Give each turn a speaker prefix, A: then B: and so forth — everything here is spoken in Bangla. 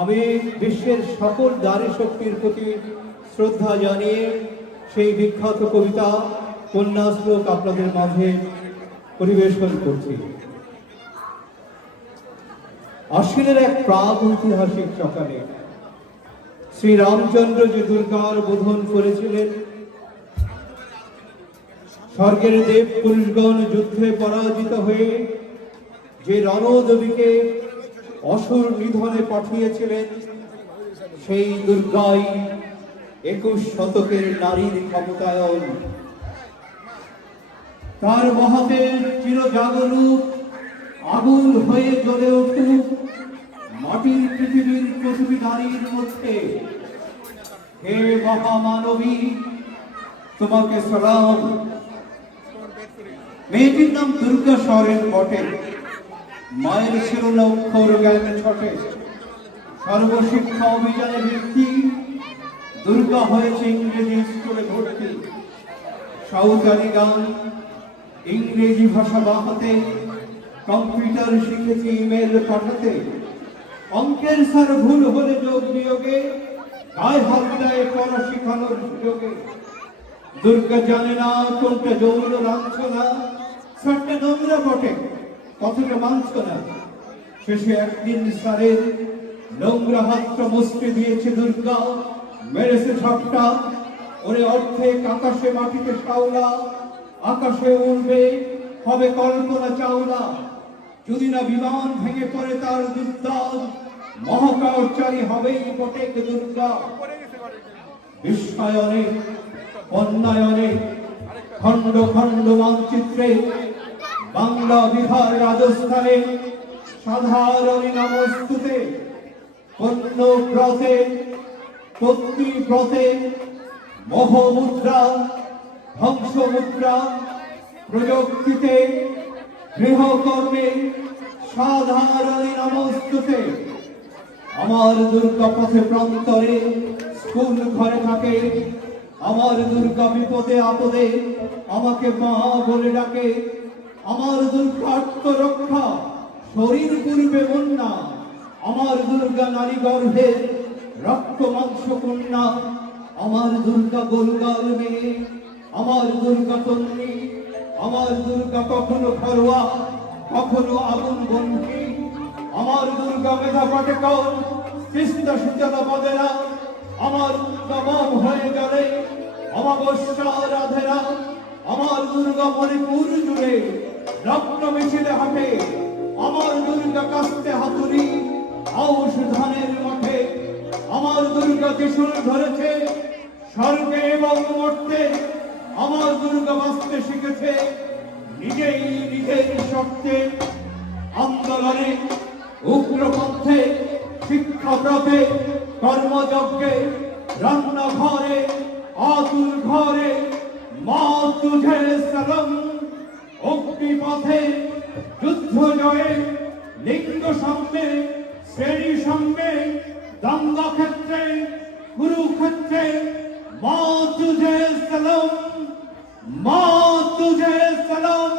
A: আমি বিশ্বের সকল নারী শক্তির প্রতি শ্রদ্ধা জানিয়ে সেই বিখ্যাত কবিতা, কন্যাশ্লোক আপনাদের মাঝে পরিবেশন করছি। আশ্বিনের এক প্রাগ ঐতিহাসিক সকালে শ্রী রামচন্দ্র যে দুর্গার বোধন করেছিলেন, স্বর্গের দেব পুরুষগণ যুদ্ধে পরাজিত হয়ে যে রণদেবীকে অসুর নিধনে পাঠিয়েছিলেন সেই দুর্গাই একুশ শতকের নারীর ক্ষমতায়ন। তার মহাতে চিরজাগরূপ আগুন হয়ে জ্বলে উঠুক মাটির পৃথিবীর পৃথিবী নারীর মধ্যে। হে মহামানবী, তোমাকে সালাম। মেয়েটির নাম দুর্গা সরেন বটে। মায়ের না অক্ষর জ্ঞান ছটে। সর্বশিক্ষা অভিযানে ব্যক্তি দুর্গা হয়েছে ইংরেজি স্কুলে ভর্তি। সাঁওতালি গান, ইংরেজি ভাষা বাহাতে, কম্পিউটার শিখেছি ইমেল পাঠাতে। অঙ্কের স্যার ভুল হলে যোগ বিয়োগে গায়ে হাত দেয় পড়া শিখানোর সুযোগে। দুর্গা জানে না কোনটা যৌন লাঞ্ছনা, স্যারটা নোংরা বটে। মানছ না। শেষে একদিন স্যারের নোংরা হাতটা মুসকে দিয়েছে দুর্গা। মেরেছে ঝপটা। ওরে অর্থে আকাশে মাটিতে শাওলা আকাশে উড়বে, হবে কল্পনা চাওলা। যদি না বিমান ভেঙে পড়ে তার দুর্দাস মহাকাশচারী হবেই বটে দুর্গা। বিশ্বায়নে বন্যায়নে, খণ্ড খণ্ড মানচিত্রে বাংলা বিহার রাজস্থানে সাধারণ নমস্তুতে পণ্য ব্রতে পত্নী ব্রতে মহমুদ্রা ধ্বংস মুদ্রা প্রযুক্তিতে, গৃহকর্মে সাধারণ নমস্তুতে। আমার দুর্গা পথে প্রান্তরে স্কুল ঘরে থাকে, আমার দুর্গা বিপদে আপদে আমাকে মা বলে ডাকে। আমার দুর্গা আত্মরক্ষা শরীর পূর্বে বন্যা আমার দুর্গা নারী গর্ভে রক্ত মাংস কন্যা। আমার দুর্গা গরুগাল মেয়ে, আমার দুর্গা তন্নি। আমার দুর্গা কখনো ঘরোয়া, কখনো আগুন বন্ধী আমার দুর্গা মেধা পাটেকর তিস্তা সুজাতা পদেরা আমার দুর্গা মম হয়ে গেলে অমাবস্যা রাধেরা আমার দুর্গা মণিপুর জুড়ে রত্ন মিছিলে হাটে আমার দুর্গা কাস্তে হাতুড়ি আউশ মাঠে। আমার দুর্গা ত্রিশূল ধরেছে, স্বর্গে এবং মর্তে। আমার দুর্গা বাঁচতে শিখেছে, নিজেই নিজের শক্তে। আন্দোলনে, উগ্রপন্থে, শিক্ষাব্রতে, কর্মযজ্ঞে, রান্নাঘরে আতুল ঘরে, মা তুঝে সালাম অগ্নিপথে যুদ্ধ জয়ে, লিঙ্গ সঙ্গে শ্রেণি সঙ্গে দ্বন্দ্ব ক্ষেত্রে কুরুক্ষেত্রে, মা তুঝে সালাম মা তুঝে সালাম